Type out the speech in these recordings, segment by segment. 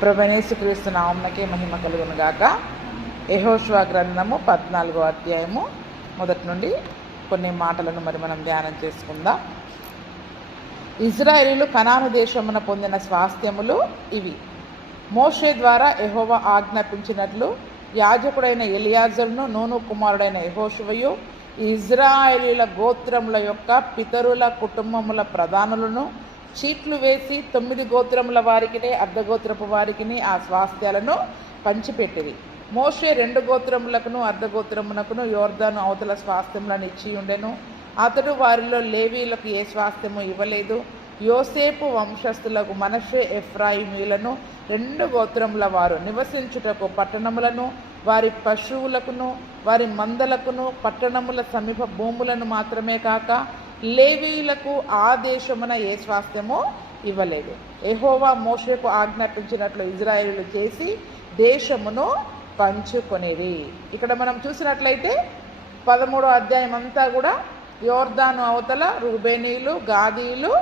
ప్రభునేసుక్రీస్తు నామమునకే మహిమ కలుగును గాక. యెహోషువ గ్రంథము 14వ అధ్యాయము మొదటి నుండి కొన్ని మాటలను మనం ధ్యానం చేసుకుందాం. ఇజ్రాయేలీలు కనాను దేశమున పొందిన స్వాస్థ్యములు ఇవి. మోషే ద్వారా యెహోవా ఆజ్ఞాపించినట్లు యాజకుడైన ఎలియాజరును నూను కుమారుడైన యెహోషువయు ఇజ్రాయేలీల గోత్రముల యొక్క పితరుల కుటుంబముల ప్రధానులను చీట్లు వేసి 9 గోత్రముల వారికిని అర్ధగోత్రపు వారికిని ఆ స్వాస్థ్యాలను పంచిపెట్టిరి. మోషే 2 గోత్రములకును అర్ధగోత్రమునకును యోర్దాను అవతల స్వాస్థ్యములను ఇచ్చి ఉండెను. అతడు వారిలో లేవీలకు ఏ స్వాస్థ్యము ఇవ్వలేదు. యోసేపు వంశస్థులకు మనషే ఎఫ్రాయిమీలను 2 గోత్రముల వారు నివసించుటకు పట్టణములను వారి పశువులకును వారి మందలకును పట్టణముల సమీప భూములను మాత్రమే కాక లేవీయులకు ఆ దేశమున ఏ స్వాస్థ్యమో ఇవ్వలేదు. యెహోవా మోషేకు ఆజ్ఞాపించినట్లు ఇజ్రాయేలీలు చేసి దేశమును పంచుకొనిరి. ఇక్కడ మనం చూసినట్లయితే 13వ అధ్యాయం అంతా కూడా యోర్దాను అవతల రూబేనీయులు, గాదీయులు,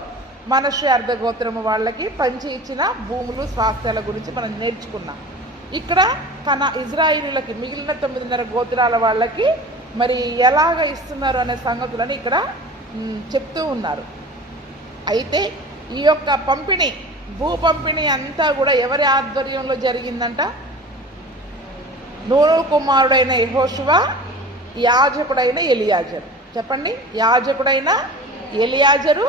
మనషే అర్ధగోత్రము వాళ్ళకి పంచి ఇచ్చిన భూములు స్వాస్థ్యాల గురించి మనం నేర్చుకున్నాం. ఇక్కడ ఇజ్రాయేలీలకి మిగిలిన 9.5 గోత్రాల వాళ్ళకి మరి ఎలాగ ఇస్తున్నారు అనే సంగతులను ఇక్కడ చెప్తూ ఉన్నారు. అయితే ఈ యొక్క భూ పంపిణీ అంతా కూడా ఎవరి ఆధ్వర్యంలో జరిగిందంట? నూను కుమారుడైన యెహోషువ, యాజకుడైన ఎలియాజరు. చెప్పండి, యాజకుడైన ఎలియాజరు,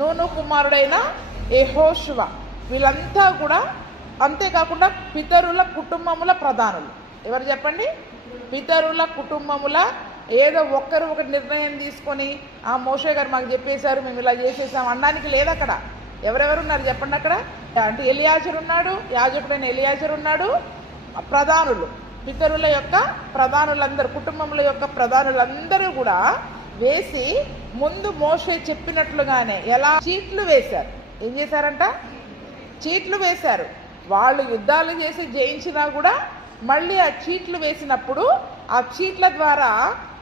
నూను కుమారుడైన యెహోషువ, వీళ్ళంతా కూడా. అంతేకాకుండా పితరుల కుటుంబముల ప్రధానులు. ఎవరు చెప్పండి? పితరుల కుటుంబముల. ఏదో ఒక నిర్ణయం తీసుకొని ఆ మోషే గారు మాకు చెప్పేశారు, మేము ఇలా చేసేసాం అనడానికి లేదు. అక్కడ ఎవరెవరు ఉన్నారు చెప్పండి. అక్కడ అంటే ఎలియాజరు ఉన్నాడు, యాజకుడైన ఎలియాజరు ఉన్నాడు, ప్రధానులు, పితరుల యొక్క ప్రధానులందరూ, కుటుంబముల యొక్క ప్రధానులందరూ కూడా వేసి ముందు మోషే చెప్పినట్లుగానే ఎలా చీట్లు వేశారు. ఏం చేశారంట? చీట్లు వేశారు. వాళ్ళు యుద్ధాలు చేసి జయించినా కూడా మళ్ళీ ఆ చీట్లు వేసినప్పుడు ఆ చీట్ల ద్వారా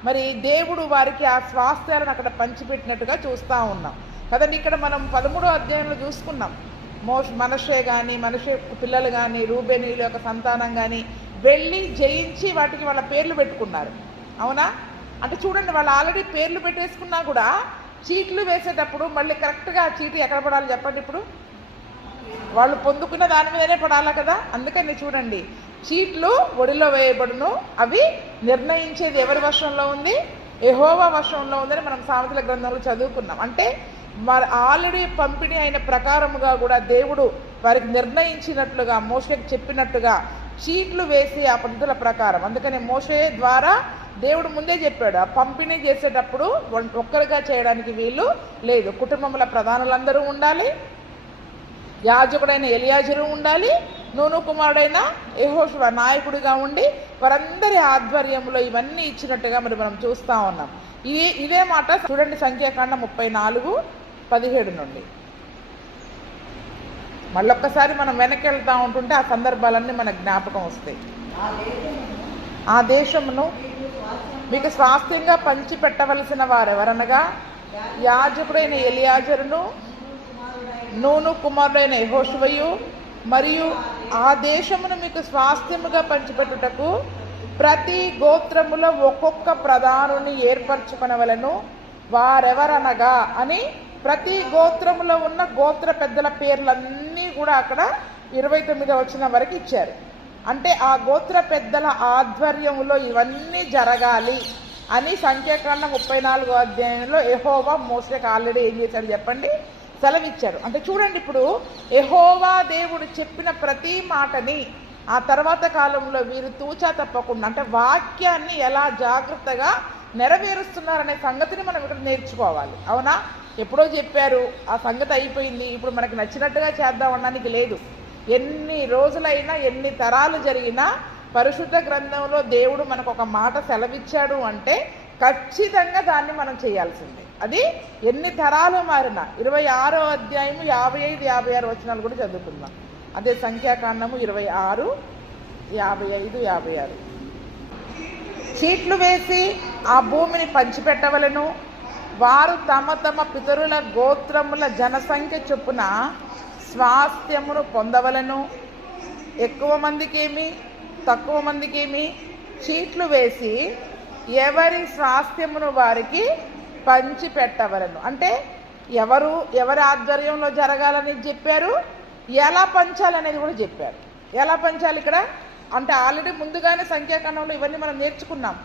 మరి దేవుడు వారికి ఆ స్వాస్థ్యాలను అక్కడ పంచిపెట్టినట్టుగా చూస్తూ ఉన్నాం కదండి. ఇక్కడ మనం 13వ అధ్యాయంలో చూసుకున్నాం. మనషే కానీ, మనషే పిల్లలు కానీ, రూబేనీయుల యొక్క సంతానం కానీ వెళ్ళి జయించి వాటికి వాళ్ళ పేర్లు పెట్టుకున్నారు. అవునా? అంటే చూడండి, వాళ్ళు ఆల్రెడీ పేర్లు పెట్టేసుకున్నా కూడా చీట్లు వేసేటప్పుడు మళ్ళీ కరెక్ట్గా ఆ చీటి ఎక్కడ పడాలి చెప్పండి. ఇప్పుడు వాళ్ళు పొందుకున్న దాని మీదనే పడాలా కదా. అందుకని చూడండి, చీట్లు ఒడిలో వేయబడును. అవి నిర్ణయించేది ఎవరి వశంలో ఉంది? యెహోవా వశంలో ఉందని మనం సామెతల గ్రంథంలో చదువుకున్నాం. అంటే మరి ఆల్రెడీ పంపిణీ అయిన ప్రకారముగా కూడా దేవుడు వారికి నిర్ణయించినట్లుగా, మోషేకి చెప్పినట్టుగా చీట్లు వేసి ఆ పద్ధతుల ప్రకారం. అందుకని మోషే ద్వారా దేవుడు ముందే చెప్పాడు, ఆ పంపిణీ చేసేటప్పుడు ఒక్కరిగా చేయడానికి వీలు లేదు. కుటుంబముల ప్రధానులందరూ ఉండాలి, యాజకుడైన ఎలియాజరు ఉండాలి, నూను కుమారుడైన యెహోషువ నాయకుడిగా ఉండి వారందరి ఆధ్వర్యంలో ఇవన్నీ ఇచ్చినట్టుగా మనం చూస్తూ ఉన్నాం. ఇదే మాట చూడండి, సంఖ్యాకాండం 34:17 నుండి. మళ్ళొక్కసారి మనం వెనక్కి వెళ్తూ ఉంటుంటే ఆ సందర్భాలన్నీ మన జ్ఞాపకం వస్తాయి. ఆ దేశమును మీకు స్వాస్థ్యంగా పంచి పెట్టవలసిన వారెవరనగా యాజకుడైన ఎలియాజరును, నూను కుమారుడైన యెహోషువయు, మరియు ఆ దేశమును మీకు స్వాస్థ్యముగా పంచిపెట్టుటకు ప్రతి గోత్రములో ఒక్కొక్క ప్రధానుని ఏర్పరచుకొనవలెను. వారెవరనగా అని ప్రతి గోత్రములో ఉన్న గోత్ర పెద్దల పేర్లన్నీ కూడా అక్కడ 29వ వచనం వరకు ఇచ్చారు. అంటే ఆ గోత్ర పెద్దల ఆధ్వర్యంలో ఇవన్నీ జరగాలి అని సంఖ్యాకాండం 34వ అధ్యాయంలో యెహోవా మోషేకి ఆల్రెడీ ఏం చేశాడు చెప్పండి? సెలవిచ్చారు. అంటే చూడండి, ఇప్పుడు యెహోవా దేవుడు చెప్పిన ప్రతి మాటని ఆ తర్వాత కాలంలో వీరు తూచా తప్పకుండా, అంటే వాక్యాన్ని ఎలా జాగ్రత్తగా నెరవేరుస్తున్నారనే సంగతిని మనం ఇక్కడ నేర్చుకోవాలి. అవునా? ఎప్పుడో చెప్పారు, ఆ సంగతి అయిపోయింది, ఇప్పుడు మనకి నచ్చినట్టుగా చేద్దాం అనడానికి లేదు. ఎన్ని రోజులైనా, ఎన్ని తరాలు జరిగినా పరిశుద్ధ గ్రంథంలో దేవుడు మనకు ఒక మాట సెలవిచ్చాడు అంటే ఖచ్చితంగా దాన్ని మనం చేయాల్సిందే. అది ఎన్ని తరాలు మారినా. 26వ అధ్యాయము 55, 56 వచనాలు కూడా చదువుకుందాం. అదే సంఖ్యాకాండము 26, 55, 56. చీట్లు వేసి ఆ భూమిని పంచిపెట్టవలను. వారు తమ తమ పితరుల గోత్రముల జనసంఖ్య చొప్పున స్వాస్థ్యమును పొందవలను. ఎక్కువ మందికి ఏమి తక్కువ మందికి ఏమి చీట్లు వేసి ఎవరి స్వాస్థ్యమును వారికి పంచి పెట్టవలను. అంటే ఎవరి ఆధ్వర్యంలో జరగాలని చెప్పారు, ఎలా పంచాలనేది కూడా చెప్పారు. ఎలా పంచాలి ఇక్కడ అంటే ఆల్రెడీ ముందుగానే సంఖ్యాకాండంలో ఇవన్నీ మనం నేర్చుకున్నాం.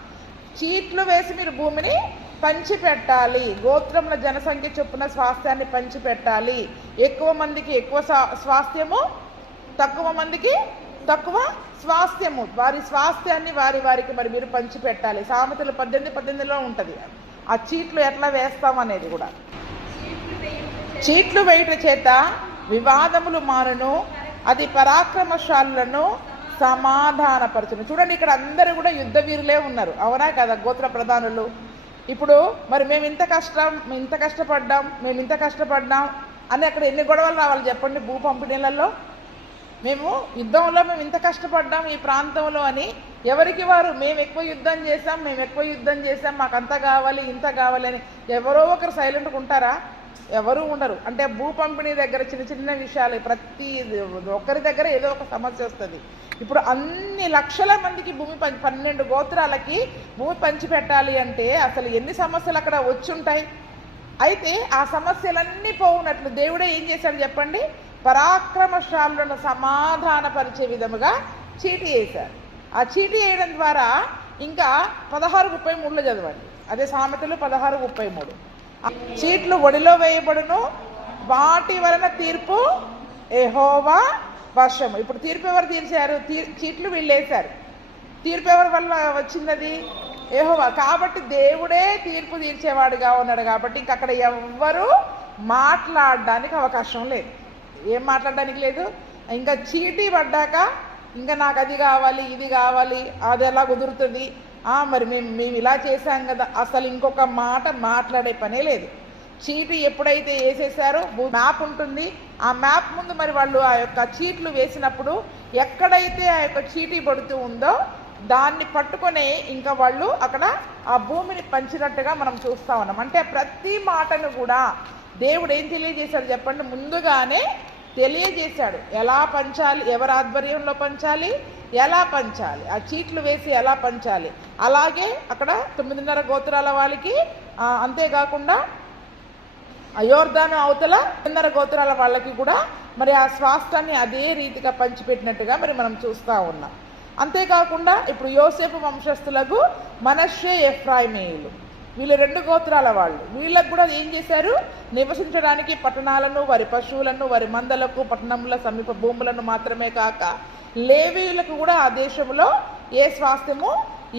చీట్లు వేసి మీరు భూమిని పంచి పెట్టాలి, గోత్రముల జనసంఖ్య చొప్పున స్వాస్థ్యాన్ని పంచి పెట్టాలి. ఎక్కువ మందికి ఎక్కువ స్వాస్థ్యము, తక్కువ మందికి తక్కువ స్వాస్థ్యము, వారి స్వాస్థ్యాన్ని వారికి మరి మీరు పంచి పెట్టాలి. సామెతలు 18:18లో ఉంటుంది ఆ చీట్లు ఎట్లా వేస్తాం అనేది కూడా. చీట్లు వేయుట చేత వివాదములు మారును, అది పరాక్రమశాలులను సమాధానపరచును. చూడండి ఇక్కడ అందరూ కూడా యుద్ధ వీరులే ఉన్నారు, అవునా కదా, గోత్ర ప్రధానులు. ఇప్పుడు మరి మేము ఇంత కష్టపడ్డాం అని అక్కడ ఎన్ని గొడవలు రావాలి చెప్పండి. భూ పంపిణీలలో మేము ఇంత కష్టపడ్డాం ఈ ప్రాంతంలో అని ఎవరికి వారు మేము ఎక్కువ యుద్ధం చేసాం మాకు అంత కావాలి ఇంత కావాలి అని ఎవరో ఒకరు సైలెంట్గా ఉంటారా? ఎవరు ఉండరు. అంటే భూ పంపిణీ దగ్గర చిన్న విషయాలు ప్రతి ఒక్కరి దగ్గర ఏదో ఒక సమస్య వస్తుంది. ఇప్పుడు అన్ని లక్షల మందికి భూమి 12 గోత్రాలకి భూమి పంచిపెట్టాలి అంటే అసలు ఎన్ని సమస్యలు అక్కడ వచ్చి ఉంటాయి. అయితే ఆ సమస్యలన్నీ పోవునట్లు దేవుడే ఏం చేశాడు చెప్పండి, పరాక్రమశాలులను సమాధానపరిచే విధముగా చీటీ వేశారు. ఆ చీటీ వేయడం ద్వారా ఇంకా 16:33 చదవండి, అదే సామెతలు 16:33. చీట్లు ఒడిలో వేయబడును, వాటి వలన తీర్పు యెహోవా వశము. ఇప్పుడు తీర్పు ఎవరు తీర్చారు? చీట్లు వీళ్ళు వేశారు. తీర్పు ఎవరి వల్ల వచ్చింది? అది యెహోవా. కాబట్టి దేవుడే తీర్పు తీర్చేవాడుగా ఉన్నాడు. కాబట్టి ఇంక అక్కడ ఎవ్వరూ మాట్లాడడానికి అవకాశం లేదు. ఏం మాట్లాడడానికి లేదు. ఇంకా చీటీ పడ్డాక ఇంకా నాకు అది కావాలి ఇది కావాలి అది ఎలా కుదురుతుంది, మరి మేము ఇలా చేశాం కదా, అసలు ఇంకొక మాట మాట్లాడే పనే లేదు. చీటీ ఎప్పుడైతే వేసేసారో మ్యాప్ ఉంటుంది, ఆ మ్యాప్ ముందు మరి వాళ్ళు ఆ యొక్క చీట్లు వేసినప్పుడు ఎక్కడైతే ఆ యొక్క చీటీ పడుతూ ఉందో దాన్ని పట్టుకొని ఇంకా వాళ్ళు అక్కడ ఆ భూమిని పంచినట్టుగా మనం చూస్తా ఉన్నాం. అంటే ప్రతి మాటను కూడా దేవుడు ఏం తెలియజేశాడు చెప్పండి, ముందుగానే తెలియజేశాడు. ఎలా పంచాలి, ఎవరి ఆధ్వర్యంలో పంచాలి, ఎలా పంచాలి, ఆ చీట్లు వేసి ఎలా పంచాలి. అలాగే అక్కడ 9.5 గోత్రాల వాళ్ళకి, అంతేకాకుండా యోర్దాను అవతల 9.5 గోత్రాల వాళ్ళకి కూడా మరి ఆ స్వాస్థ్యాన్ని అదే రీతిగా పంచిపెట్టినట్టుగా మరి మనం చూస్తూ ఉన్నాం. అంతేకాకుండా ఇప్పుడు యోసేపు వంశస్థులకు మనష్షే, ఎఫ్రాయిమీయులు వీళ్ళు 2 గోత్రాల వాళ్ళు. వీళ్ళకు కూడా ఏం చేశారు, నివసించడానికి పట్టణాలను, వారి పశువులను, వారి మందలకు, పట్టణముల సమీప భూములను మాత్రమే కాక లేవీయులకు కూడా ఆ దేశంలో ఏ స్వాస్థ్యము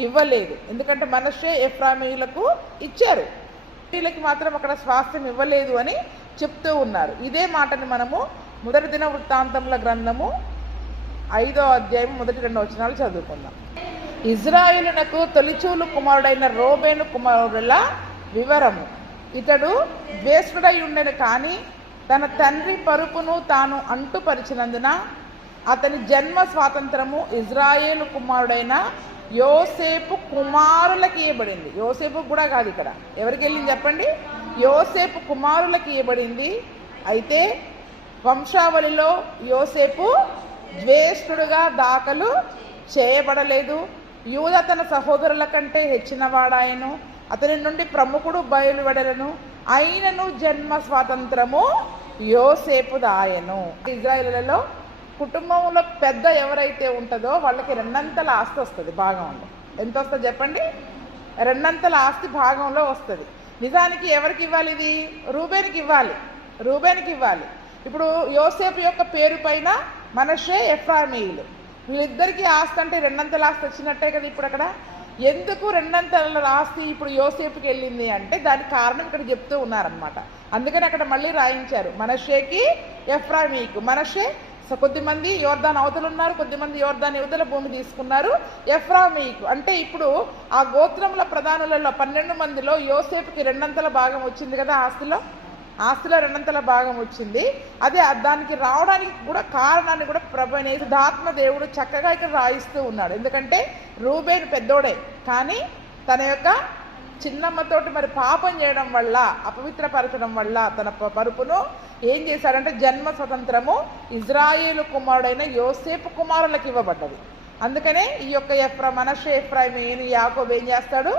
ఇవ్వలేదు. ఎందుకంటే మనష్షే, ఎఫ్రాయిమీయులకు ఇచ్చారు, వీళ్ళకి మాత్రం అక్కడ స్వాస్థ్యం ఇవ్వలేదు అని చెప్తూ ఉన్నారు. ఇదే మాటని మనము మొదటి దినవృత్తాంతముల గ్రంథము 5వ అధ్యాయం 1-2 వచనాలు చదువుకుందాం. ఇజ్రాయేలునకు తొలిచూలు కుమారుడైన రోబేను కుమారుల వివరము. ఇతడు ద్వేషుడై ఉండెను, కానీ తన తండ్రి పరుపును తాను అంటుపరిచినందున అతని జన్మ స్వాతంత్రము ఇజ్రాయేలు కుమారుడైన యోసేపు కుమారులకు ఇవ్వబడింది. యోసేపు కూడా కాదు, ఇక్కడ ఎవరికి వెళ్ళింది చెప్పండి, యోసేపు కుమారులకు ఇవ్వబడింది. అయితే వంశావళిలో యోసేపు ద్వేష్టుడుగా దాఖలు చేయబడలేదు. యూద తన సహోదరుల కంటే హెచ్చినవాడాయను, అతని నుండి ప్రముఖుడు బయలువెడలను, అయినను జన్మ స్వాతంత్రము యోసేపు దాయను. ఇజ్రాయేలులలో కుటుంబంలో పెద్ద ఎవరైతే ఉంటుందో వాళ్ళకి 2 ఆస్తి వస్తుంది భాగంలో. ఎంత వస్తుంది చెప్పండి, 2 ఆస్తి భాగంలో వస్తుంది. నిజానికి ఎవరికి ఇవ్వాలి? ఇది రూబేనికి ఇవ్వాలి. ఇప్పుడు యోసేపు యొక్క పేరు పైన మనష్షే, ఎఫ్రాయిమీయులు వీళ్ళిద్దరికీ ఆస్తి అంటే 2 ఆస్తి వచ్చినట్టే కదా. ఇప్పుడు అక్కడ ఎందుకు 2 ఆస్తి ఇప్పుడు యోసేపుకి వెళ్ళింది అంటే దానికి కారణం ఇక్కడ చెప్తూ ఉన్నారనమాట. అందుకని అక్కడ మళ్ళీ రాయించారు, మనష్షేకి, ఎఫ్రాయిమీకు. మనష్షే కొద్దిమంది యోర్దాన్ అవతలు ఉన్నారు, కొద్దిమంది యోర్దాన్ యువతల భూమి తీసుకున్నారు. ఎఫ్రాయిమీకు అంటే ఇప్పుడు ఆ గోత్రముల ప్రధానులలో 12 మందిలో యోసేపుకి 2 భాగం వచ్చింది కదా, ఆస్తిలో 2 భాగం వచ్చింది. అదే దానికి రావడానికి కూడా కారణాన్ని కూడా పరిశుద్ధాత్మ దేవుడు చక్కగా ఇక్కడ రాయిస్తూ ఉన్నాడు. ఎందుకంటే రూబేను పెద్దోడే, కానీ తన యొక్క చిన్నమ్మతోటి మరి పాపం చేయడం వల్ల, అపవిత్రపరచడం వల్ల తన పరుపును ఏం చేశాడంటే జన్మ స్వతంత్రము ఇజ్రాయేలు కుమారుడైన యోసేపు కుమారులకు ఇవ్వబడ్డది. అందుకనే ఈ యొక్క మనష్షే, ఎఫ్రాయిము, యాకోబు ఏం చేస్తాడు,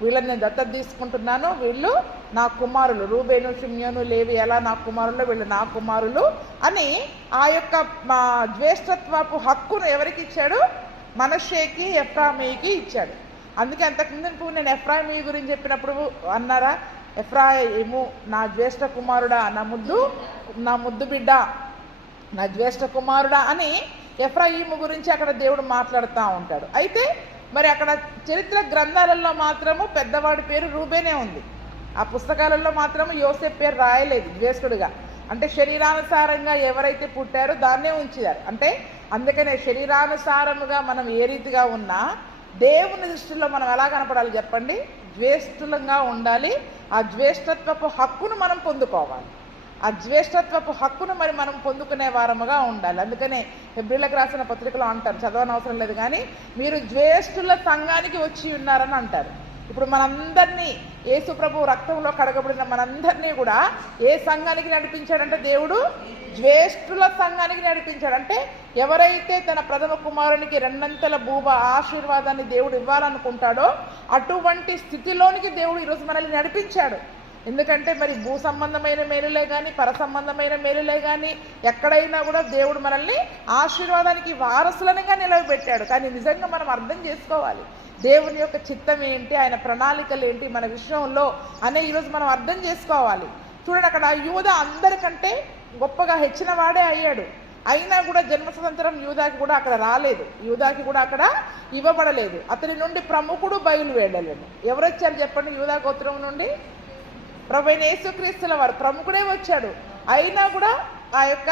వీళ్ళని నేను దత్తత తీసుకుంటున్నాను, వీళ్ళు నా కుమారులు, రూబేను, షిమ్యోను, లేవి ఎలా నా కుమారులు, వీళ్ళు నా కుమారులు అని ఆ యొక్క జ్యేష్ఠత్వపు హక్కును ఎవరికి ఇచ్చాడు, మనష్షేకి, ఎఫ్రాయిముకి ఇచ్చాడు. అందుకే అంతకుముందు నేను ఎఫ్రాయిము గురించి చెప్పినప్పుడు అన్నారా, ఎఫ్రాయిము నా జ్యేష్ఠ కుమారుడా, నా ముద్దు బిడ్డ, నా జ్యేష్ఠ కుమారుడా అని ఎఫ్రాయిము గురించి అక్కడ దేవుడు మాట్లాడుతూ ఉంటాడు. అయితే మరి అక్కడ చరిత్ర గ్రంథాలలో మాత్రము పెద్దవాడి పేరు రూబేనే ఉంది. ఆ పుస్తకాలలో మాత్రము యోసేపు పేరు రాయలేదు జ్యేష్ఠుడిగా. అంటే శరీరానుసారంగా ఎవరైతే పుట్టారో దాన్నే ఉంచారు. అంటే అందుకనే శరీరానుసారముగా మనం ఏ రీతిగా ఉన్నా దేవుని దృష్టిలో మనం ఎలా కనపడాలి చెప్పండి, జ్యేష్ఠులంగా ఉండాలి. ఆ జ్యేష్ఠత్వపు హక్కును మనం పొందుకోవాలి. ఆ జ్యేష్ఠత్వపు హక్కును మరి మనం పొందుకునే వారముగా ఉండాలి. అందుకనే హెబ్రీలకు రాసిన పత్రికలో అంటారు, చదవనవసరం లేదు కానీ, మీరు జ్యేష్ఠుల సంఘానికి వచ్చి ఉన్నారని అంటారు. ఇప్పుడు మనందరినీ యేసు ప్రభు రక్తంలో కడగబడిన మనందరినీ కూడా ఏ సంఘానికి నడిపించాడంటే దేవుడు జ్యేష్ఠుల సంఘానికి నడిపించాడు. అంటే ఎవరైతే తన ప్రథమ కుమారునికి రెండంతల ఆశీర్వాదాన్ని దేవుడు ఇవ్వాలనుకుంటాడో అటువంటి స్థితిలోనికి దేవుడు ఈరోజు మనల్ని నడిపించాడు. ఎందుకంటే మరి భూ సంబంధమైన మేలులే కానీ, పర సంబంధమైన మేలులే కానీ, ఎక్కడైనా కూడా దేవుడు మనల్ని ఆశీర్వాదానికి వారసులనిగా నిలవబెట్టాడు. కానీ నిజంగా మనం అర్థం చేసుకోవాలి దేవుని యొక్క చిత్తం ఏంటి, ఆయన ప్రణాళికలు ఏంటి మన విషయంలో అనే ఈరోజు మనం అర్థం చేసుకోవాలి. చూడండి, అక్కడ యూదా అందరికంటే గొప్పగా హెచ్చిన వాడే అయ్యాడు. అయినా కూడా జన్మ స్వతంత్రం యూదాకి కూడా అక్కడ రాలేదు, యూదాకి కూడా అక్కడ ఇవ్వబడలేదు. అతని నుండి ప్రముఖుడు బయలువెళ్ళలేదు. ఎవరు వచ్చారు చెప్పండి, యూదా గోత్రం నుండి ప్రభువైన యేసుక్రీస్తుల వారు ప్రముఖుడే వచ్చాడు. అయినా కూడా ఆ యొక్క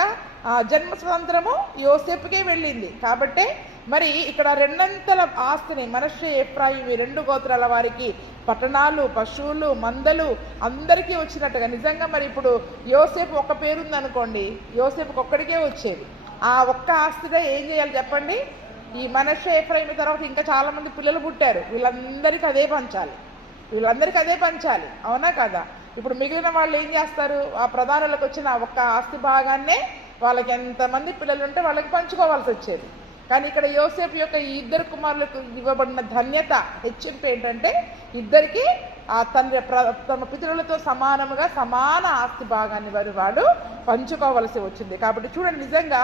జన్మ స్వతంత్రము యోసేపుకే వెళ్ళింది. కాబట్టి మరి ఇక్కడ రెండంతల ఆస్తిని మనష్షే, ఎఫ్రాయిము ఈ రెండు గోత్రాల వారికి పట్టణాలు, పశువులు, మందలు అందరికీ వచ్చినట్టుగా నిజంగా మరి ఇప్పుడు యోసేపు ఒక్క పేరుందనుకోండి, యోసేపుకి ఒక్కడికే వచ్చేది. ఆ ఒక్క ఆస్తిగా ఏం చేయాలి చెప్పండి, ఈ మనష్షే, ఎఫ్రాయిము తర్వాత ఇంకా చాలామంది పిల్లలు పుట్టారు, వీళ్ళందరికీ అదే పంచాలి. అవునా కదా? ఇప్పుడు మిగిలిన వాళ్ళు ఏం చేస్తారు, ఆ ప్రధానులకు వచ్చిన ఒక్క ఆస్తి భాగాన్నే వాళ్ళకి ఎంతమంది పిల్లలు ఉంటే వాళ్ళకి పంచుకోవాల్సి వచ్చేది. కానీ ఇక్కడ యోసేపు యొక్క ఈ ఇద్దరు కుమారులకు ఇవ్వబడిన ధన్యత, హెచ్చింపు ఏంటంటే ఇద్దరికి ఆ తమ పితరులతో సమానముగా సమాన ఆస్తి భాగాన్ని వాడు పంచుకోవలసి వచ్చింది. కాబట్టి చూడండి, నిజంగా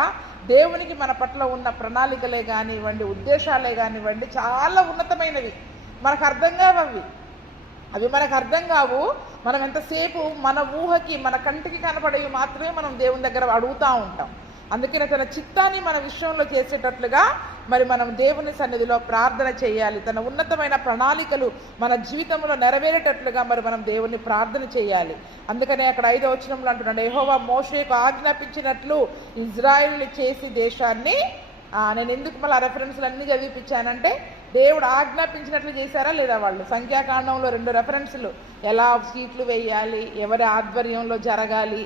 దేవునికి మన పట్ల ఉన్న ప్రణాళికలే కానివ్వండి, ఉద్దేశాలే కానివ్వండి చాలా ఉన్నతమైనవి. మనకు అర్థం కావు అవి మనకు అర్థం కావు. మనం ఎంతసేపు మన ఊహకి, మన కంటికి కనపడేవి మాత్రమే మనం దేవుని దగ్గర అడుగుతూ ఉంటాం. అందుకనే తన చిత్తాన్ని మన విషయంలో చేసేటట్లుగా మరి మనం దేవుని సన్నిధిలో ప్రార్థన చేయాలి. తన ఉన్నతమైన ప్రణాళికలు మన జీవితంలో నెరవేరేటట్లుగా మరి మనం దేవుని ప్రార్థన చేయాలి. అందుకనే అక్కడ 5వ వచనంలో అంటున్నాడు, యెహోవా మోషేకు ఆజ్ఞాపించినట్లు ఇజ్రాయేలు చేసి దేశాన్ని, నేను ఎందుకు మళ్ళీ ఆ రెఫరెన్స్లు అన్నీ చదివిపించానంటే దేవుడు ఆజ్ఞాపించినట్లు చేశారా లేదా వాళ్ళు. సంఖ్యాకాండంలో 2 రెఫరెన్స్లు, ఎలా సీట్లు వేయాలి, ఎవరి ఆధ్వర్యంలో జరగాలి,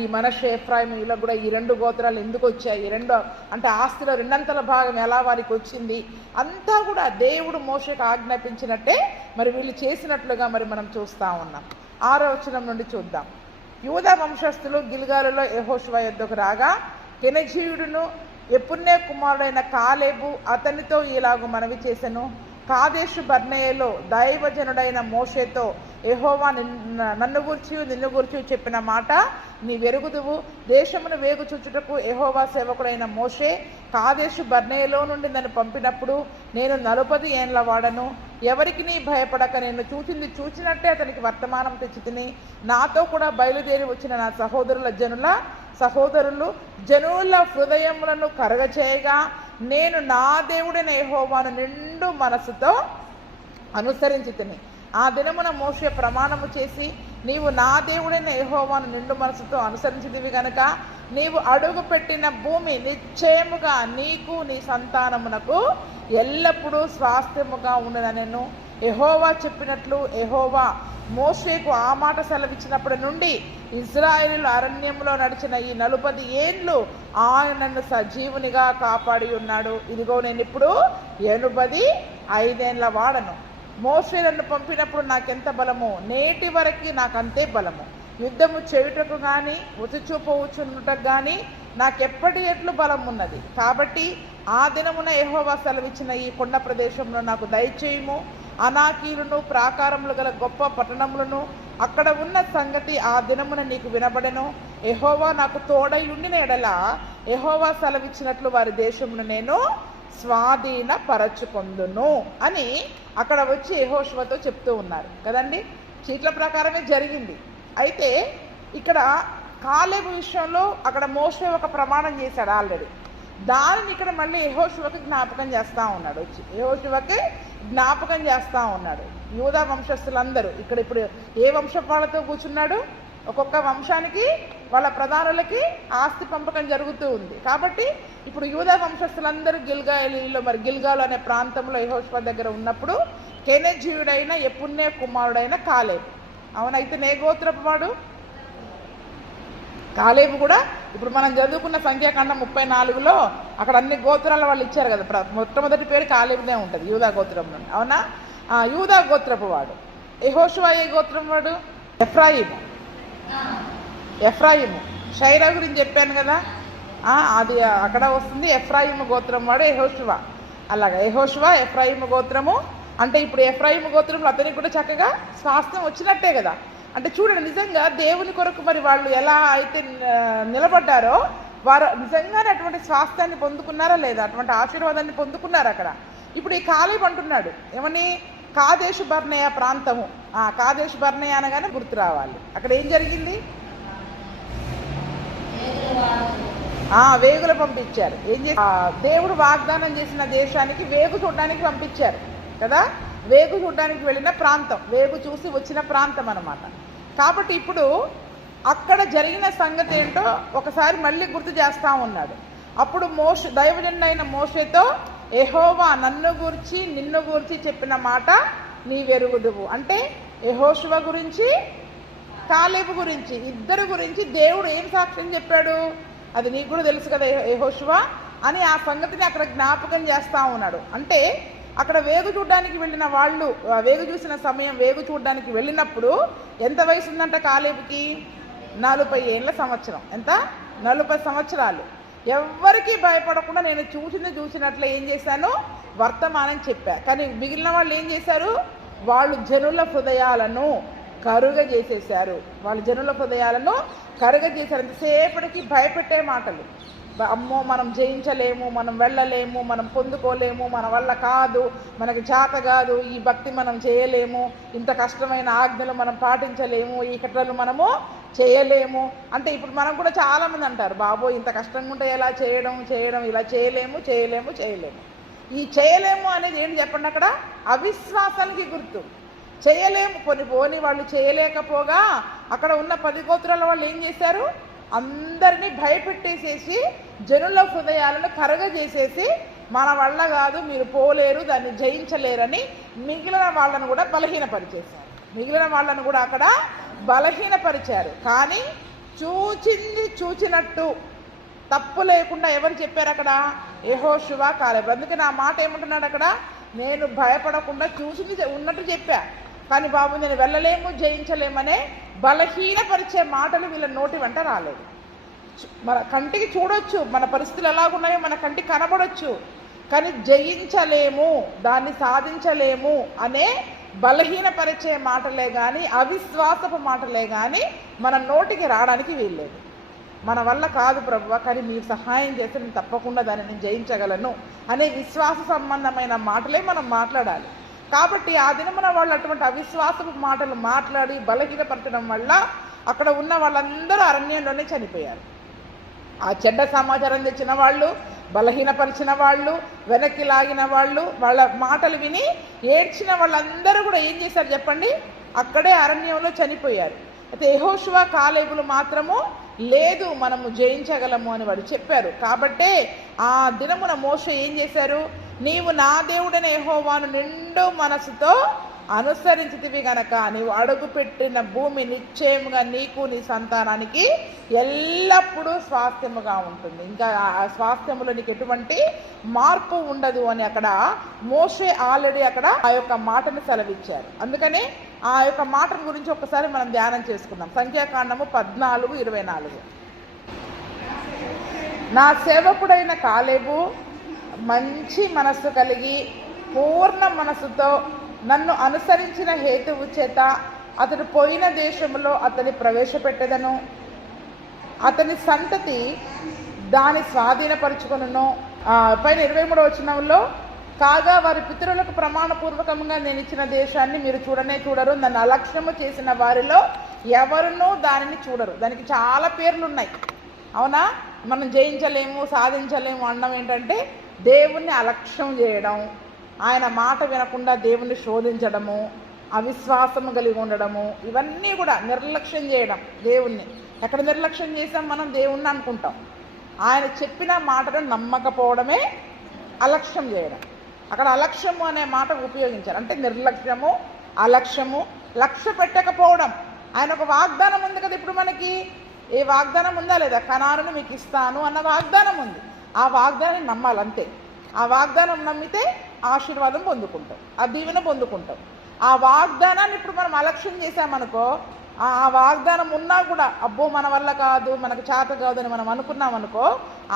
ఈ మనష్షే, ఎఫ్రాయిము వీళ్ళకు కూడా ఈ 2 గోత్రాలు ఎందుకు వచ్చాయి, అంటే ఆస్తిలో రెండంతల భాగం ఎలా వారికి వచ్చింది, అంతా కూడా దేవుడు మోషేకు ఆజ్ఞాపించినట్టే మరి వీళ్ళు చేసినట్లుగా మరి మనం చూస్తూ ఉన్నాం. 6వ వచనం నుండి చూద్దాం. యూదా వంశస్థులు గిల్గాలులో యెహోషువ యొద్దకు రాగా కెనజీయుడును యెఫున్నె కుమారుడైన కాలేబు అతనితో ఇలాగు మనవి చేసెను, కాదేశు బర్నేయలో దైవజనుడైన మోషేతో యెహోవా నిన్ను గూర్చి చెప్పిన మాట నీ వెరుగుదువు. దేశమును వేగు చూచుటకు యెహోవా సేవకుడైన మోషే కాదేశు బర్నేయలో నుండి నన్ను పంపినప్పుడు నేను 40 ఏండ్ల వాడను. ఎవరికి నీ భయపడక నేను చూచినట్టే అతనికి వర్తమానం తెచ్చితిని. నాతో కూడా బయలుదేరి వచ్చిన నా జనుల హృదయములను కరగచేయగా నేను నా దేవుడైన యెహోవాను నిండు మనసుతో అనుసరించితిని. ఆ దినమున మోషే ప్రమాణము చేసి, నీవు నా దేవుడైన యెహోవాను నిండు మనసుతో అనుసరించితివి గనుక నీవు అడుగు పెట్టిన భూమి నిశ్చయముగా నీకు నీ సంతానమునకు ఎల్లప్పుడూ స్వాస్థ్యముగా ఉండనెను. యెహోవా చెప్పినట్లు యెహోవా మోషేకు ఆ మాట సెలవిచ్చినప్పటి నుండి ఇశ్రాయేలు అరణ్యంలో నడిచిన ఈ 40 ఏండ్లు ఆయన నన్ను సజీవునిగా కాపాడి ఉన్నాడు. ఇదిగో నేను ఇప్పుడు 85 ఏండ్ల వాడను. మోషే నన్ను పంపినప్పుడు నాకెంత బలమో నేటి వరకు నాకు అంతే బలము. యుద్ధము చేయుటకు కానీ ఉచిచూపవచ్చున్నటకు కానీ నాకెప్పటి ఎట్లు బలం ఉన్నది. కాబట్టి ఆ దినమున యెహోవా సెలవిచ్చిన ఈ కొండ ప్రదేశంలో నాకు దయచేయము. అనాకీలును ప్రాకారములు గల గొప్ప పట్టణములను అక్కడ ఉన్న సంగతి ఆ దినమున నీకు వినబడెను. యెహోవా నాకు తోడై ఉండిన ఎడల యెహోవా సెలవిచ్చినట్లు వారి దేశమును నేను స్వాధీనపరచుకొందును అని అక్కడ వచ్చి యెహోషువతో చెప్తూ ఉన్నారు కదండి. చీట్ల ప్రకారమే జరిగింది. అయితే ఇక్కడ కాలేబు విషయంలో అక్కడ మోషే ఒక ప్రమాణం చేశాడు ఆల్రెడీ. దానిని ఇక్కడ మళ్ళీ యెహోషువకి జ్ఞాపకం చేస్తూ ఉన్నాడు. వచ్చి యెహోషువకి జ్ఞాపకం చేస్తూ ఉన్నాడు. యూదా వంశస్థులందరూ ఇప్పుడు ఏ వంశం వాళ్ళతో కూర్చున్నాడు? ఒక్కొక్క వంశానికి వాళ్ళ ప్రధానులకి ఆస్తి పంపకం జరుగుతూ ఉంది. కాబట్టి ఇప్పుడు యూదా వంశస్థులందరూ గిల్గాలో గిల్గాలు అనే ప్రాంతంలో యెహోషువ దగ్గర ఉన్నప్పుడు కెనెజీయుడైన యెఫున్నె కుమారుడైన కాలేబు, అవునైతే నే గోత్రపు వాడు కాలేబు కూడా ఇప్పుడు మనం చదువుకున్న సంఖ్యాకాండం 34లో అక్కడ అన్ని గోత్రాల వాళ్ళు ఇచ్చారు కదా. మొట్టమొదటి పేరు కాలేబుదే ఉంటుంది యూదా గోత్రం నుండి, అవునా? యూదా గోత్రపు వాడు. యెహోషువ ఏ గోత్రం వాడు? ఎఫ్రాయిము. షైరా గురించి చెప్పాను కదా, అది అక్కడ వస్తుంది. ఎఫ్రాయిము గోత్రం వాడు యెహోషువ. అలాగా యెహోషువ ఎఫ్రాయిము గోత్రము అంటే ఇప్పుడు ఎఫ్రాయిము గోత్రంలో అతనికి కూడా చక్కగా స్వాస్థ్యం వచ్చినట్టే కదా. అంటే చూడండి, నిజంగా దేవుని కొరకు మరి వాళ్ళు ఎలా అయితే నిలబడ్డారో వారు నిజంగానే అటువంటి స్వాస్థ్యాన్ని పొందుకున్నారా లేదా, అటువంటి ఆశీర్వాదాన్ని పొందుకున్నారు అక్కడ. ఇప్పుడు ఈ కాలేబు అంటున్నాడు ఏమని? కాదేశు బర్నేయ ప్రాంతము. కాదేశు బర్నేయ అనగానే గుర్తు రావాలి. అక్కడ ఏం జరిగింది? వేగులు పంపించారు. ఏం చేసి దేవుడు వాగ్దానం చేసిన దేశానికి వేగు చూడడానికి పంపించారు కదా. వేగు చూడడానికి వెళ్ళిన ప్రాంతం, వేగు చూసి వచ్చిన ప్రాంతం అన్నమాట. కాబట్టి ఇప్పుడు అక్కడ జరిగిన సంగతి ఏంటో ఒకసారి మళ్ళీ గుర్తు చేస్తూ ఉన్నాడు. అప్పుడు దైవజనుడైన మోషేతో యెహోవా నన్ను గూర్చి నిన్ను గూర్చి చెప్పిన మాట నీవెరుగుదువు. అంటే యెహోషువ గురించి కాలేబు గురించి ఇద్దరు గురించి దేవుడు ఏం సాక్ష్యం చెప్పాడు అది నీకు కూడా తెలుసు కదా యెహోషువ అని ఆ సంగతిని అక్కడ జ్ఞాపకం చేస్తూ ఉన్నాడు. అంటే అక్కడ వేగు చూడడానికి వెళ్ళిన వాళ్ళు, వేగు చూసిన సమయం వేగు చూడడానికి వెళ్ళినప్పుడు ఎంత వయసు ఉందంట కాలేబుకి? 40 ఏళ్ళ సంవత్సరం. ఎంత? 40 సంవత్సరాలు. ఎవ్వరికీ భయపడకుండా నేను చూసినట్లే ఏం చేశాను? వర్తమానం చెప్పా. కానీ మిగిలిన వాళ్ళు ఏం చేశారు? వాళ్ళు జనుల హృదయాలను కరుగజేసేశారు. ఎంతసేపటికి భయపెట్టే మాటలు. అమ్మో మనం జయించలేము, మనం వెళ్ళలేము, మనం పొందుకోలేము, మన వల్ల కాదు, మనకి చేత కాదు, ఈ భక్తి మనం చేయలేము, ఇంత కష్టమైన ఆజ్ఞలు మనం పాటించలేము, ఈ కట్టలు మనము చేయలేము. అంటే ఇప్పుడు మనం కూడా చాలామంది అంటారు, బాబో ఇంత కష్టంగా ఉంటే ఎలా చేయడం ఇలా చేయలేము. ఈ చేయలేము అనేది ఏంటి చెప్పండి? అక్కడ అవిశ్వాసానికి గుర్తు. చేయలేము పోని వాళ్ళు చేయలేకపోగా అక్కడ ఉన్న 10 గోత్రాల వాళ్ళు ఏం చేశారు? అందరినీ భయపెట్టేసేసి జనుల హృదయాలను కరగజేసేసి మన వల్ల కాదు, మీరు పోలేరు, దాన్ని జయించలేరని మిగిలిన వాళ్ళను కూడా అక్కడ బలహీనపరిచారు. కానీ చూచినట్టు తప్పు లేకుండా ఎవరు చెప్పారు అక్కడ? యెహోషువ కాలేబు. అందుకే నా మాట ఏమంటున్నాడు అక్కడ? నేను భయపడకుండా చూసింది ఉన్నట్టు చెప్పా, కానీ బాబు నేను వెళ్ళలేము, జయించలేమనే బలహీనపరిచే మాటలు వీళ్ళ నోటి వెంట రాలేదు. మన కంటికి చూడొచ్చు, మన పరిస్థితులు ఎలాగున్నాయో మన కంటికి కనబడొచ్చు, కానీ జయించలేము, దాన్ని సాధించలేము అనే బలహీనపరిచే మాటలే కానీ అవిశ్వాసపు మాటలే కానీ మన నోటికి రావడానికి వీల్లేదు. మన వల్ల కాదు ప్రభువా, కానీ మీరు సహాయం చేస్తే నేను తప్పకుండా దాన్ని నేను జయించగలను అనే విశ్వాస సంబంధమైన మాటలే మనం మాట్లాడాలి. కాబట్టి ఆ దినమున వాళ్ళు అటువంటి అవిశ్వాసపు మాటలు మాట్లాడి బలహీనపరచడం వల్ల అక్కడ ఉన్న వాళ్ళందరూ అరణ్యంలోనే చనిపోయారు. ఆ చెడ్డ సమాచారం తెచ్చిన వాళ్ళు, బలహీనపరిచిన వాళ్ళు, వెనక్కి లాగిన వాళ్ళు, వాళ్ళ మాటలు విని ఏడ్చిన వాళ్ళందరూ కూడా ఏం చేశారు చెప్పండి? అక్కడే అరణ్యంలో చనిపోయారు. అయితే యెహోషువ కాలేబులు మాత్రము లేదు, మనము జయించగలము అని వాడు చెప్పారు. కాబట్టే ఆ దినమున మోషే ఏం చేశారు? నీవు నా దేవుడైన యెహోవాను నిండు మనసుతో అనుసరించితివి గనక నీవు అడుగుపెట్టిన భూమి నిశ్చయముగా నీకు నీ సంతానానికి ఎల్లప్పుడూ స్వాస్థ్యముగా ఉంటుంది. ఇంకా ఆ స్వాస్థ్యములో నీకు ఎటువంటి మార్పు ఉండదు అని అక్కడ మోషే ఆల్రెడీ అక్కడ ఆ యొక్క మాటను సెలవిచ్చారు. అందుకని ఆ యొక్క మాటల గురించి ఒకసారి మనం ధ్యానం చేసుకుందాం. సంఖ్యాకాండము 14:24. నా సేవకుడైన కాలేబు మంచి మనస్సు కలిగి పూర్ణ మనస్సుతో నన్ను అనుసరించిన హేతువు చేత అతడు పోయిన దేశంలో అతని ప్రవేశపెట్టెదను. అతని సంతతి దాని స్వాధీనపరుచుకొనును. పైన 23వ వచనంలో, కాగా వారి పితరులకు ప్రమాణపూర్వకంగా నేను ఇచ్చిన దేశాన్ని మీరు చూడనే చూడరు, నన్ను అలక్ష్యము చేసిన వారిలో ఎవరునూ దానిని చూడరు. దానికి చాలా పేర్లు ఉన్నాయి, అవునా? మనం జయించలేము, సాధించలేము అనడం ఏంటంటే దేవుణ్ణి అలక్ష్యం చేయడం, ఆయన మాట వినకుండా దేవుణ్ణి శోధించడము, అవిశ్వాసము కలిగి ఉండడము, ఇవన్నీ కూడా నిర్లక్ష్యం చేయడం. దేవుణ్ణి ఎక్కడ నిర్లక్ష్యం చేసాం మనం? దేవుణ్ణి అనుకుంటాం. ఆయన చెప్పిన మాటను నమ్మకపోవడమే అలక్ష్యం చేయడం. అక్కడ అలక్ష్యము అనే మాట ఉపయోగించారు. అంటే నిర్లక్ష్యము, అలక్ష్యము, లక్ష్య పెట్టకపోవడం. ఆయన ఒక వాగ్దానం ఉంది కదా ఇప్పుడు మనకి. ఏ వాగ్దానం ఉందా లేదా? కనానును మీకు ఇస్తాను అన్న వాగ్దానం ఉంది. ఆ వాగ్దానాన్ని నమ్మాలంతే. ఆ వాగ్దానం నమ్మితే ఆశీర్వాదం పొందుకుంటాం, ఆ దీవెన పొందుకుంటాం. ఆ వాగ్దానాన్ని ఇప్పుడు మనం అలక్ష్యం చేసామనుకో, ఆ వాగ్దానం ఉన్నా కూడా అబ్బో మన వల్ల కాదు, మనకు చేత కాదు అని మనం అనుకున్నామనుకో,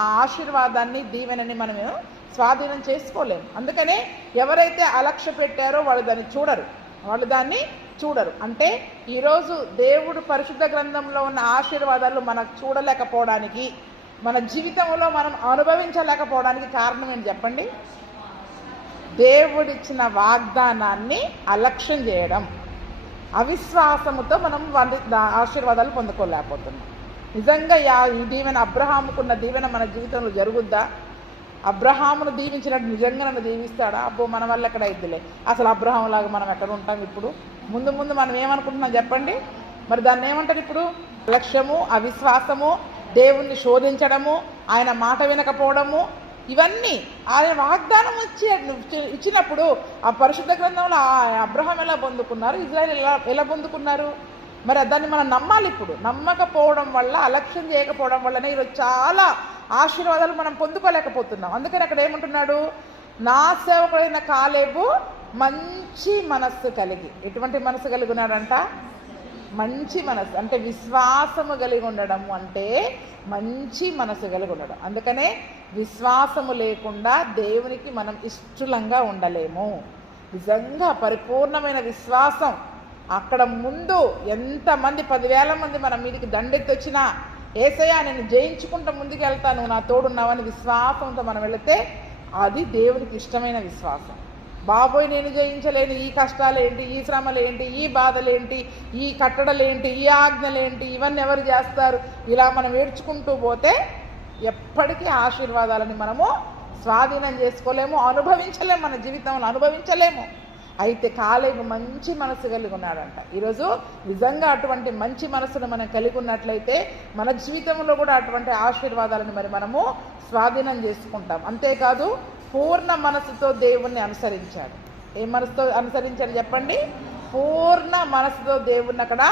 ఆ ఆశీర్వాదాన్ని దీవెనని మనము స్వాధీనం చేసుకోలేము. అందుకనే ఎవరైతే అలక్ష్య పెట్టారో వాళ్ళు దాన్ని చూడరు. అంటే ఈరోజు దేవుడు పరిశుద్ధ గ్రంథంలో ఉన్న ఆశీర్వాదాలు మనకు చూడలేకపోవడానికి, మన జీవితంలో మనం అనుభవించలేకపోవడానికి కారణం ఏంటి చెప్పండి? దేవుడిచ్చిన వాగ్దానాన్ని అలక్ష్యం చేయడం, అవిశ్వాసముతో మనం ఆశీర్వాదాలు పొందుకోలేకపోతున్నాం. నిజంగా ఈ దీవెన, అబ్రహాముకున్న దీవెన మన జీవితంలో జరుగుద్దా? అబ్రహామును దీవించినట్టు నిజంగా నన్ను దీవిస్తాడా? అబ్బో మన వల్ల ఎక్కడ అయిద్దిలే, అసలు అబ్రహాంలాగా మనం ఎక్కడ ఉంటాం ఇప్పుడు? ముందు మనం ఏమనుకుంటున్నాం చెప్పండి? మరి దాన్ని ఏమంటారు ఇప్పుడు? అలక్ష్యము, అవిశ్వాసము, దేవుణ్ణి శోధించడము, ఆయన మాట వినకపోవడము, ఇవన్నీ ఆయన వాగ్దానం ఇచ్చినప్పుడు ఆ పరిశుద్ధ గ్రంథంలో అబ్రహాం ఎలా పొందుకున్నారు, ఇజ్రాయెల్ ఎలా పొందుకున్నారు? మరి దాన్ని మనం నమ్మాలి. ఇప్పుడు నమ్మకపోవడం వల్ల, అలక్ష్యం చేయకపోవడం వల్లనే ఈరోజు చాలా ఆశీర్వాదాలు మనం పొందుకోలేకపోతున్నాం. అందుకని అక్కడ ఏమంటున్నాడు? నా సేవకుడైన కాలేబు మంచి మనస్సు కలిగి. ఎటువంటి మనసు కలిగి ఉన్నాడంట? మంచి మనసు. అంటే విశ్వాసము కలిగి ఉండడము అంటే మంచి మనసు కలిగి ఉండడం. అందుకనే విశ్వాసము లేకుండా దేవునికి మనం ఇష్టలంగా ఉండలేము. నిజంగా పరిపూర్ణమైన విశ్వాసం అక్కడ ముందు ఎంతమంది 10,000 మంది మన మీదికి దండెత్తి వచ్చినా, ఏసయ్యా నేను జయించుకుంటూ ముందుకు వెళ్తాను, నా తోడున్నావని విశ్వాసంతో మనం వెళితే అది దేవునికి ఇష్టమైన విశ్వాసం. బాబోయ్ నేను జయించలేను, ఈ కష్టాలేంటి, ఈ శ్రమలేంటి, ఈ బాధలేంటి, ఈ కట్టడలేంటి, ఈ ఆజ్ఞలేంటి, ఇవన్నీ ఎవరు చేస్తారు, ఇలా మనం ఏడ్చుకుంటూ పోతే ఎప్పటికీ ఆశీర్వాదాలని మనము స్వాధీనం చేసుకోలేము, అనుభవించలేము, మన జీవితంలో అనుభవించలేము. అయితే కాలేబు మంచి మనసు కలిగి ఉన్నాడంట. ఈరోజు నిజంగా అటువంటి మంచి మనసును మనం కలిగి ఉన్నట్లయితే మన జీవితంలో కూడా అటువంటి ఆశీర్వాదాలను మరి మనము స్వాధీనం చేసుకుంటాం. అంతేకాదు పూర్ణ మనసుతో దేవుణ్ణి అనుసరించాడు. ఏ మనసుతో అనుసరించాడు చెప్పండి? పూర్ణ మనసుతో దేవుణ్ణి అక్కడ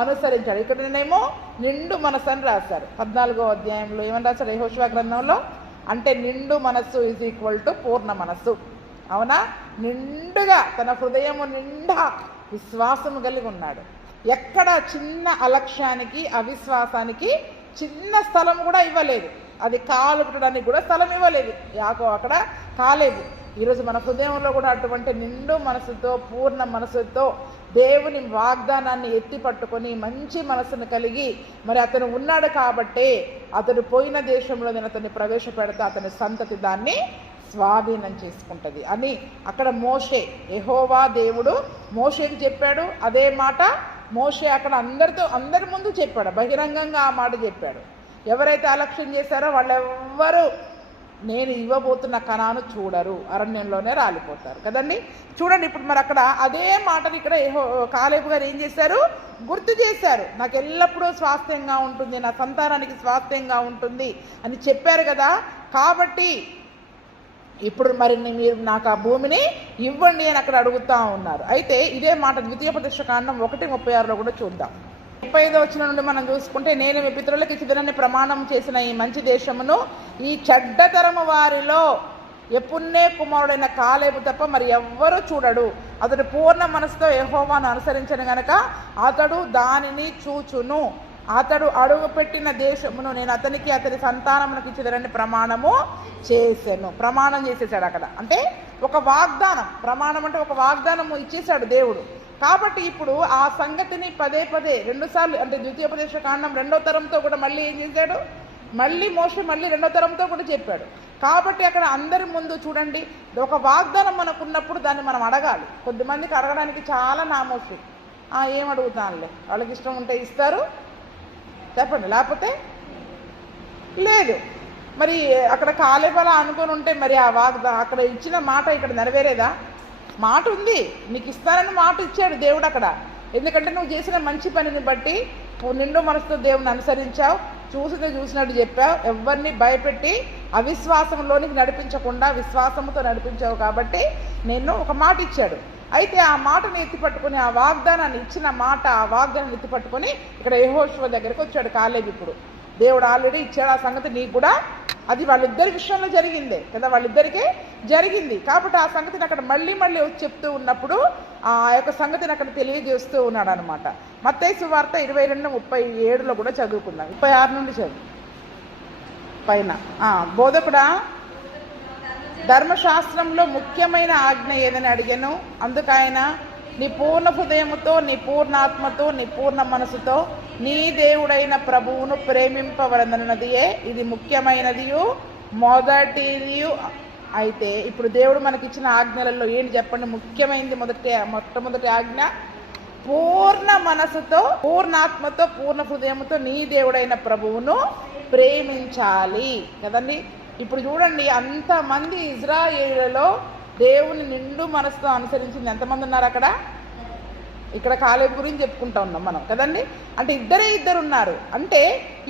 అనుసరించాడు. ఇక్కడనేమో నిండు మనసు అని రాశారు. 14వ అధ్యాయంలో ఏమని రాశారు యెహోషువ గ్రంథంలో? అంటే నిండు మనస్సు = పూర్ణ మనస్సు. అవునా? నిండుగా తన హృదయము నిండా విశ్వాసము కలిగి ఉన్నాడు. ఎక్కడ చిన్న అలక్ష్యానికి, అవిశ్వాసానికి చిన్న స్థలం కూడా ఇవ్వలేదు. అది కాలు పెట్టడానికి కూడా స్థలం ఇవ్వలేదు అక్కడ కాలేబు. ఈరోజు మన హృదయంలో కూడా అటువంటి నిండు మనసుతో, పూర్ణ మనసుతో దేవుని వాగ్దానాన్ని ఎత్తి పట్టుకొని మంచి మనసును కలిగి మరి అతను ఉన్నాడు కాబట్టే అతడు పోయిన దేశంలో నేను అతన్ని ప్రవేశపెడతా, అతని సంతతి దాన్ని స్వాధీనం చేసుకుంటుంది అని అక్కడ మోషే, యెహోవా దేవుడు మోషేకి చెప్పాడు. అదే మాట మోషే అక్కడ అందరి ముందు చెప్పాడు, బహిరంగంగా ఆ మాట చెప్పాడు. ఎవరైతే అలక్ష్యం చేశారో వాళ్ళెవ్వరూ నేను ఇవ్వబోతున్న కనాను చూడరు, అరణ్యంలోనే రాలిపోతారు కదండి. చూడండి ఇప్పుడు మరి అక్కడ అదే మాటని ఇక్కడ కాలేబు గారు ఏం చేశారు? గుర్తు చేశారు. నాకు ఎల్లప్పుడూ స్వాస్థ్యంగా ఉంటుంది, నా సంతానానికి స్వాస్థ్యంగా ఉంటుంది అని చెప్పారు కదా. కాబట్టి ఇప్పుడు మరి మీరు నాకు ఆ భూమిని ఇవ్వండి అని అక్కడ అడుగుతూ ఉన్నారు. అయితే ఇదే మాట ద్వితీయోపదేశకాండం 1:36 కూడా చూద్దాం. 35వ వచనం నుండి మనం చూసుకుంటే, నేను మీ పితరులకు ఇచ్చిదనని ప్రమాణం చేసిన ఈ మంచి దేశమును ఈ చెడ్డతరము వారిలో యెఫున్నె కుమారుడైన కాలేబు తప్ప మరి ఎవ్వరూ చూడడు. అతడు పూర్ణ మనసుతో యెహోవాను అనుసరించను గనక అతడు దానిని చూచును. అతడు అడుగుపెట్టిన దేశమును నేను అతనికి అతని సంతానమునకు ఇచ్చిదనని ప్రమాణము చేశాను. ప్రమాణం చేసేసాడు అక్కడ. అంటే ఒక వాగ్దానం, ప్రమాణం అంటే ఒక వాగ్దానము ఇచ్చేశాడు దేవుడు. కాబట్టి ఇప్పుడు ఆ సంగతిని పదే 2 సార్లు, అంటే ద్వితీయోపదేశకాండం 2వ తరంతో కూడా మళ్ళీ ఏం చేశాడు, మళ్ళీ మోషే మళ్ళీ 2వ తరంతో కూడా చెప్పాడు. కాబట్టి అక్కడ అందరి ముందు చూడండి, ఒక వాగ్దానం మనకున్నప్పుడు దాన్ని మనం అడగాలి. కొద్దిమందికి అడగడానికి చాలా నామోసి, ఏం అడుగుతానులే, వాళ్ళకి ఇష్టం ఉంటే ఇస్తారు చెప్పండి, లేకపోతే లేదు. మరి అక్కడ కాలేబలా అనుకొని ఉంటే మరి ఆ అక్కడ ఇచ్చిన మాట ఇక్కడ నెరవేరేదా? మాట ఉంది, నీకు ఇస్తానని మాట ఇచ్చాడు దేవుడు అక్కడ. ఎందుకంటే నువ్వు చేసిన మంచి పనిని బట్టి నిండు మనసుతో దేవుని అనుసరించావు, చూసినట్టు చెప్పావు, ఎవరిని భయపెట్టి అవిశ్వాసంలోనికి నడిపించకుండా విశ్వాసంతో నడిపించావు. కాబట్టి నేను ఒక మాట ఇచ్చాడు. అయితే ఆ మాటను ఎత్తిపట్టుకొని, ఆ వాగ్దానాన్ని ఇచ్చిన మాట, ఆ వాగ్దానాన్ని ఎత్తిపట్టుకొని ఇక్కడ యెహోషువ దగ్గరికి వచ్చాడు కాలేబు. ఇప్పుడు దేవుడు ఆల్రెడీ ఇచ్చాడు ఆ సంగతి నీకు కూడా. అది వాళ్ళిద్దరి విషయంలో జరిగిందే కదా, వాళ్ళిద్దరికే జరిగింది. కాబట్టి ఆ సంగతిని అక్కడ మళ్ళీ వచ్చి చెప్తూ ఉన్నప్పుడు ఆ యొక్క సంగతిని అక్కడ తెలియజేస్తూ ఉన్నాడు అనమాట. మత్తయి సువార్త 22:37 కూడా చదువుకుందాం. 36 నుండి చదువు పైన. బోధకుడా, ధర్మశాస్త్రంలో ముఖ్యమైన ఆజ్ఞ ఏదని అడిగాను. అందుకైనా నీ పూర్ణ హృదయముతో, నీ పూర్ణాత్మతో, నీ పూర్ణ మనసుతో నీ దేవుడైన ప్రభువును ప్రేమింపవలనన్నదియే ఇది ముఖ్యమైనదియు మొదటిదియు. అయితే ఇప్పుడు దేవుడు మనకిచ్చిన ఆజ్ఞలలో ఏంటి చెప్పండి? ముఖ్యమైనది మొట్టమొదటి ఆజ్ఞ పూర్ణ మనసుతో, పూర్ణాత్మతో, పూర్ణ హృదయముతో నీ దేవుడైన ప్రభువును ప్రేమించాలి కదండి. ఇప్పుడు చూడండి, అంతమంది ఇజ్రాయేలులో దేవుని నిండు మనసుతో అనుసరించింది ఎంతమంది ఉన్నారు అక్కడ? ఇక్కడ కాలేబు గురించి చెప్పుకుంటా ఉన్నాం మనం కదండి. అంటే ఇద్దరు ఉన్నారు. అంటే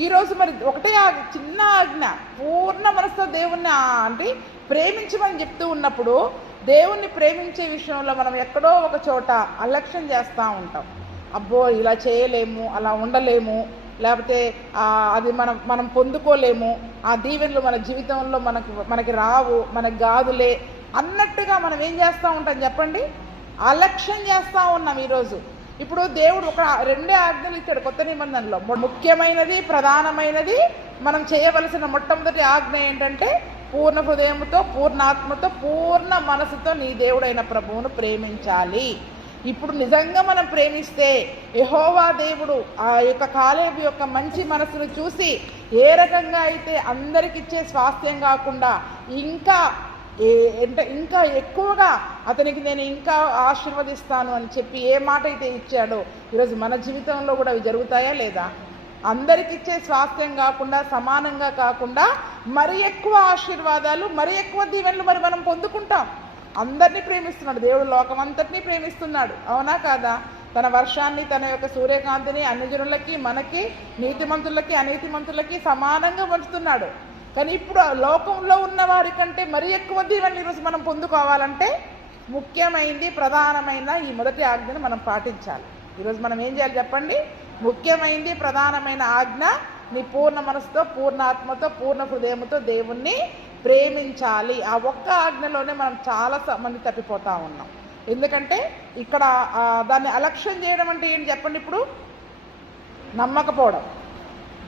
ఈరోజు మరి ఒకటే చిన్న ఆజ్ఞ, పూర్ణ మనసుతో దేవుణ్ణి అంటే ప్రేమించమని చెప్తూ ఉన్నప్పుడు, దేవుణ్ణి ప్రేమించే విషయంలో మనం ఎక్కడో ఒక చోట అలక్ష్యం చేస్తూ ఉంటాం. అబ్బో ఇలా చేయలేము, అలా ఉండలేము, లేకపోతే అది మనం పొందుకోలేము, ఆ దీవెనలు మన జీవితంలో మనకి రావు, మనకు గాదులే అన్నట్టుగా మనం ఏం చేస్తూ ఉంటాం చెప్పండి? అలక్ష్యం చేస్తూ ఉన్నాం ఈరోజు. ఇప్పుడు దేవుడు ఒక 2 ఆజ్ఞలు ఇచ్చాడు కొత్త నిబంధనలో. ముఖ్యమైనది, ప్రధానమైనది మనం చేయవలసిన మొట్టమొదటి ఆజ్ఞ ఏంటంటే పూర్ణ హృదయంతో, పూర్ణాత్మతో, పూర్ణ మనసుతో నీ దేవుడైన ప్రభువును ప్రేమించాలి. ఇప్పుడు నిజంగా మనం ప్రేమిస్తే యెహోవా దేవుడు ఆ యొక్క కాలేబు యొక్క మంచి మనసును చూసి ఏ రకంగా అయితే అందరికిచ్చే స్వాస్థ్యం కాకుండా ఇంకా ఎక్కువగా అతనికి నేను ఇంకా ఆశీర్వదిస్తాను అని చెప్పి ఏ మాట అయితే ఇచ్చాడో ఈరోజు మన జీవితంలో కూడా అవి జరుగుతాయా లేదా? అందరికిచ్చే స్వాస్థ్యం కాకుండా, సమానంగా కాకుండా మరి ఎక్కువ ఆశీర్వాదాలు, మరి ఎక్కువ దీవెనలు మరి మనం పొందుకుంటాం. అందరినీ ప్రేమిస్తున్నాడు దేవుడు, లోకం అంతటినీ ప్రేమిస్తున్నాడు, అవునా కాదా? తన వర్షాన్ని, తన యొక్క సూర్యకాంతిని అన్ని జనులకి, మనకి, నీతిమంతులకి, అనీతిమంతులకి సమానంగా పంచుతున్నాడు. కానీ ఇప్పుడు లోకంలో ఉన్న వారి కంటే మరీ ఎక్కువ దీవెనలు ఈరోజు మనం పొందుకోవాలంటే ముఖ్యమైనది, ప్రధానమైన ఈ మొదటి ఆజ్ఞను మనం పాటించాలి. ఈరోజు మనం ఏం చేయాలి చెప్పండి? ముఖ్యమైనది, ప్రధానమైన ఆజ్ఞ నీ పూర్ణ మనసుతో, పూర్ణాత్మతో, పూర్ణ హృదయంతో దేవుణ్ణి ప్రేమించాలి. ఆ ఒక్క ఆజ్ఞలోనే మనం చాలా మంది తప్పిపోతూ ఉన్నాం. ఎందుకంటే ఇక్కడ దాన్ని అలక్ష్యం చేయడం అంటే ఏంటి చెప్పండి? ఇప్పుడు నమ్మకపోవడం,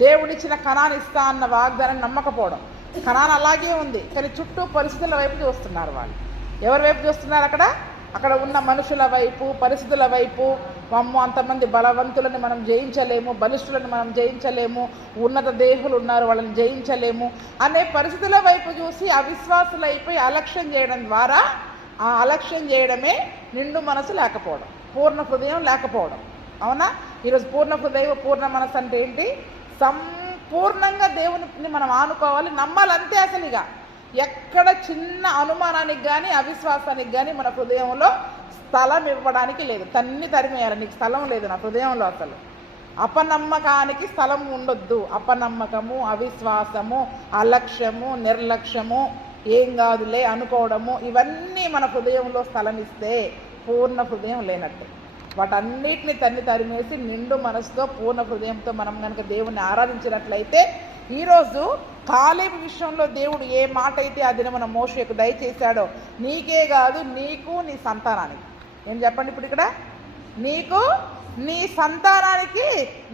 దేవుడిచ్చిన కనాను ఇస్తా అన్న వాగ్దానం నమ్మకపోవడం. కనాను అలాగే ఉంది, కానీ చుట్టూ పరిస్థితుల వైపు చూస్తున్నారు. వాళ్ళు ఎవరి వైపు చూస్తున్నారు? అక్కడ ఉన్న మనుషుల వైపు, పరిస్థితుల వైపు. అంతమంది బలవంతులను మనం జయించలేము, బలిష్ఠులను మనం జయించలేము, ఉన్నత దేహులు ఉన్నారు వాళ్ళని జయించలేము అనే పరిస్థితుల వైపు చూసి అవిశ్వాసులైపోయి అలక్ష్యం చేయడం ద్వారా, ఆ అలక్ష్యం చేయడమే నిండు మనసు లేకపోవడం, పూర్ణ హృదయం లేకపోవడం, అవునా? ఈరోజు పూర్ణ హృదయం, పూర్ణ మనసు అంటే ఏంటి? సంపూర్ణంగా దేవుని మనం ఆనుకోవాలి, నమ్మాలి అంతే. అసలు ఇక ఎక్కడ చిన్న అనుమానానికి కానీ, అవిశ్వాసానికి కానీ మన హృదయంలో స్థలం ఇవ్వడానికి లేదు. తరిమేయాలి, నీకు స్థలం లేదు నా హృదయంలో. అసలు అపనమ్మకానికి స్థలం ఉండొద్దు. అపనమ్మకము, అవిశ్వాసము, అలక్ష్యము, నిర్లక్ష్యము ఏం కాదులే అనుకోవడము, ఇవన్నీ మన హృదయంలో స్థలం ఇస్తే పూర్ణ హృదయం లేనట్టు. వాటన్నిటిని తరిమేసి నిండు మనసుతో పూర్ణ హృదయంతో మనం కనుక దేవుణ్ణి ఆరాధించినట్లయితే, ఈరోజు కాలేబు విషయంలో దేవుడు ఏ మాట అయితే ఆ దినమున మోషేకు దయచేశాడో, నీకే కాదు నీకు నీ సంతానానికి, ఏం చెప్పండి ఇప్పుడు ఇక్కడ, నీకు నీ సంతానానికి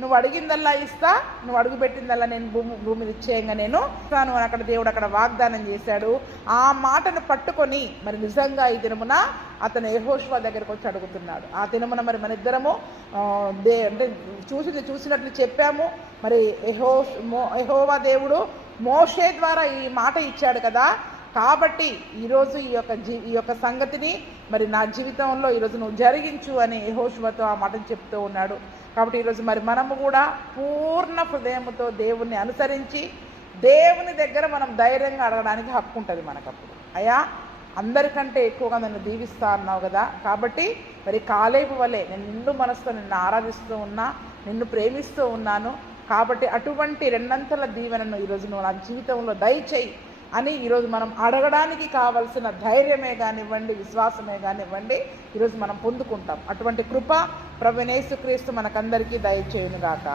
నువ్వు అడిగిందల్లా ఇస్తా, నువ్వు అడుగుపెట్టిందల్లా నేను భూమిని ఇచ్చేయంగా నేను ఇస్తాను అని అక్కడ దేవుడు అక్కడ వాగ్దానం చేశాడు. ఆ మాటను పట్టుకొని మరి నిజంగా ఈ దినమున అతను యెహోషువ దగ్గరకు వచ్చి అడుగుతున్నాడు. ఆ దినమున మరి మన ఇద్దరము అంటే చూసినట్లు చెప్పాము. మరి యెహోవా దేవుడు మోషే ద్వారా ఈ మాట ఇచ్చాడు కదా, కాబట్టి ఈరోజు ఈ యొక్క సంగతిని మరి నా జీవితంలో ఈరోజు నువ్వు జరిగించు అని యెహోషువతో ఆ మాటను చెప్తూ ఉన్నాడు. కాబట్టి ఈరోజు మరి మనము కూడా పూర్ణ హృదయంతో దేవుణ్ణి అనుసరించి దేవుని దగ్గర మనం ధైర్యంగా అడగడానికి హక్కు ఉంటుంది మనకప్పుడు. అయ్యా అందరికంటే ఎక్కువగా నన్ను దీవిస్తా అన్నావు కదా, కాబట్టి మరి కాలేబు వలె నేను నిండు మనసుతో నిన్ను ఆరాధిస్తూ ఉన్నా, నిన్ను ప్రేమిస్తూ ఉన్నాను, కాబట్టి అటువంటి రెండంతల దీవెనను ఈరోజు నువ్వు నా జీవితంలో దయచేయి అని ఈరోజు మనం అడగడానికి కావలసిన ధైర్యమే కానివ్వండి, విశ్వాసమే కానివ్వండి, ఈరోజు మనం పొందుకుంటాం. అటువంటి కృప ప్రభువైన యేసుక్రీస్తు మనకందరికీ దయచేయునుగాక.